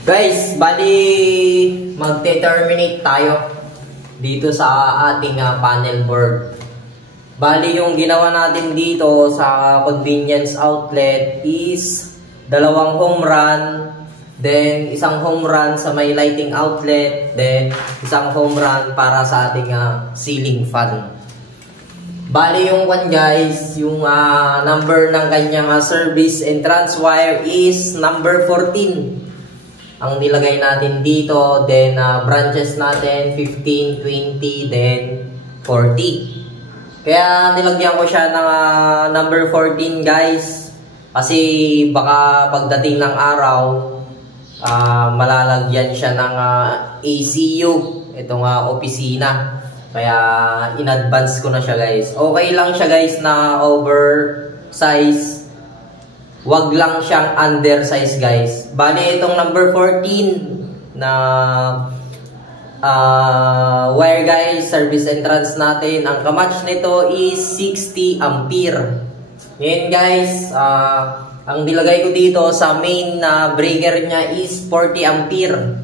Guys, bali magte-terminate tayo dito sa ating panel board. Bali yung ginawa natin dito sa convenience outlet is dalawang home run, then isang home run sa may lighting outlet, then isang home run para sa ating ceiling fan. Bali yung one guys, yung number ng kanyang service entrance wire is number 14. Ang nilagay natin dito, then branches natin 15, 20, then 40. Kaya nilagyan ko siya ng number 14 guys, kasi baka pagdating ng araw malalagyan siya ng ACU, itong opisina. Kaya in advance ko na siya guys. Okay lang siya guys na oversize, wag lang siyang undersize guys. Bali itong number 14 na wire guys, service entrance natin, ang kamatch nito is 60 ampere. Ngayon guys, ang nilagay ko dito sa main na breaker niya is 40 ampere.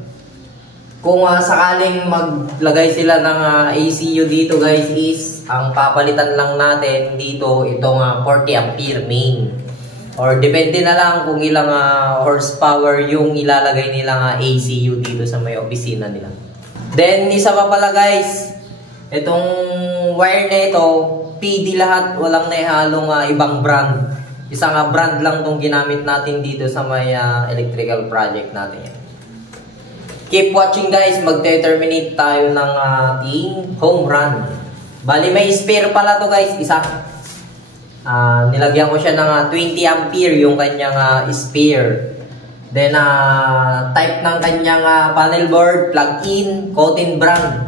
Kung sakaling maglagay sila ng ACU dito guys, is ang papalitan lang natin dito itong 40 ampere main. Or depende na lang kung ilang horsepower yung ilalagay nilang ACU dito sa may opisina nila. Then isa pa pala guys, itong wire na ito, PD lahat, walang naihalong ibang brand. Isang brand lang tong ginamit natin dito sa may electrical project natin. Keep watching guys, magte-terminate tayo ng ating home run. Bali may spare pala to guys, isa. Nilagyan ko siya ng 20 ampere yung kanyang spare. Then type ng kanyang panel board, plug-in, Cotin brand.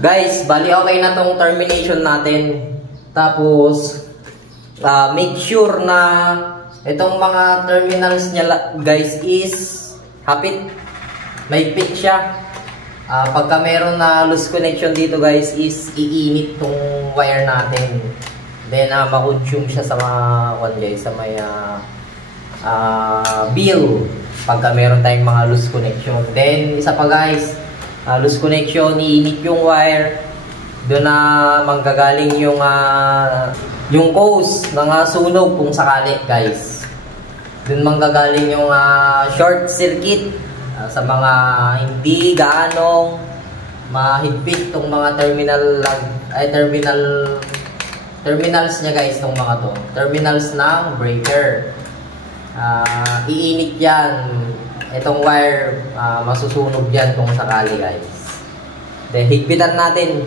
Guys, bali okay na tong termination natin. Tapos make sure na itong mga terminals niya guys is hapit, may pit siya. Pagka meron na loose connection dito guys, is iinit tong wire natin. Then ma-consume siya sa mga guys, sa may bill pagka meron tayong mga loose connection. Then isa pa guys, loose connection, iinit yung wire, doon na manggagaling yung cause ng sunog kung sakali guys. Doon manggagaling yung short circuit sa mga hindi gaanong mahigpit tong mga terminals niya guys, tong mga to, terminals ng breaker. Iinit yan, itong wire, masusunog yan kung sakali guys. Then higpitan natin.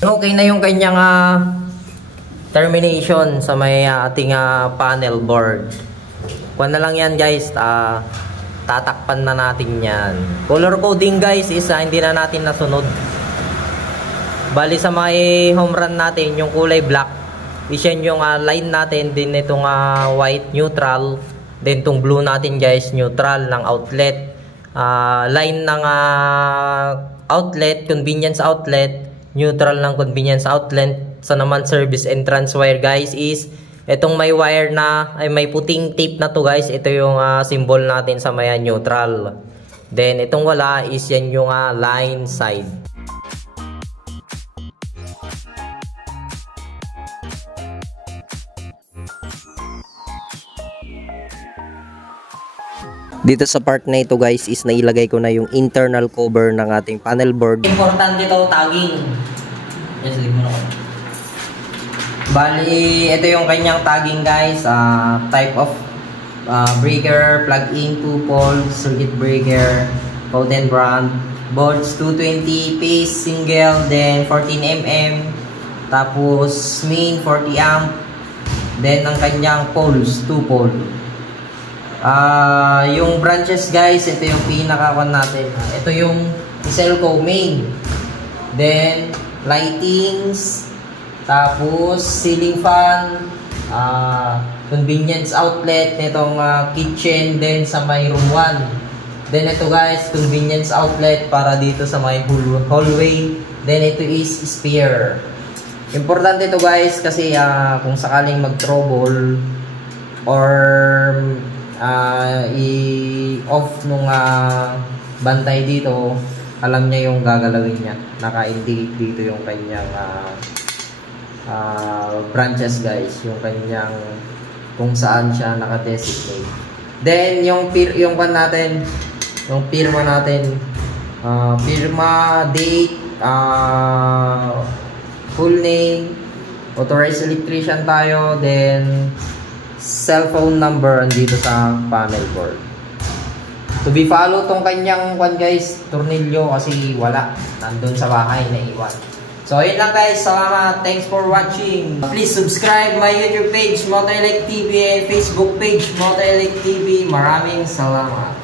Okay na yung kanyang termination sa may ating panel board. Kuha na lang yan guys, tatakpan na natin yan. Color coding guys is hindi na natin nasunod. Bali sa may home run natin, yung kulay black is yan yung line natin. Din itong white neutral, then itong blue natin guys, neutral ng outlet. Line ng outlet, convenience outlet, neutral ng convenience outlet. Sa naman service entrance wire guys is itong may wire na, ay may puting tape na to guys, ito yung symbol natin sa may neutral. Then itong wala is yan yung line side. Dito sa part na ito guys is nailagay ko na yung internal cover ng ating panel board. Importante ito, tagging. Yes, mo na. Bali, ito yung kanyang tagging guys. Type of breaker, plug-in, 2-pole, circuit breaker, potent brand, volts 220, phase single, then 14mm, tapos main 40 amp, then ang kanyang poles, 2-pole. Yung branches guys, ito yung pinaka-one natin. Ito yung Iselco main, then lightings, tapos ceiling fan, convenience outlet nitong kitchen, then sa may room 1. Then ito guys, convenience outlet para dito sa may hallway. Then ito is spare. Importante ito guys kasi kung sakaling mag-trouble or i-off nung bantay dito, alam niya yung gagalawin niya. Naka-indicate dito yung kanyang branches guys, yung kanyang kung saan siya naka-designate. Then yung pan natin, yung firma natin, firma, date, full name, authorized electrician tayo, then cellphone number andito sa panel board. To be follow tong kanyang guys, tornilyo kasi wala, nandun sa bahay na iwan. So ayun lang guys, salamat, thanks for watching. Please subscribe my YouTube page Motoelect TV and Facebook page Motoelect TV. Maraming salamat.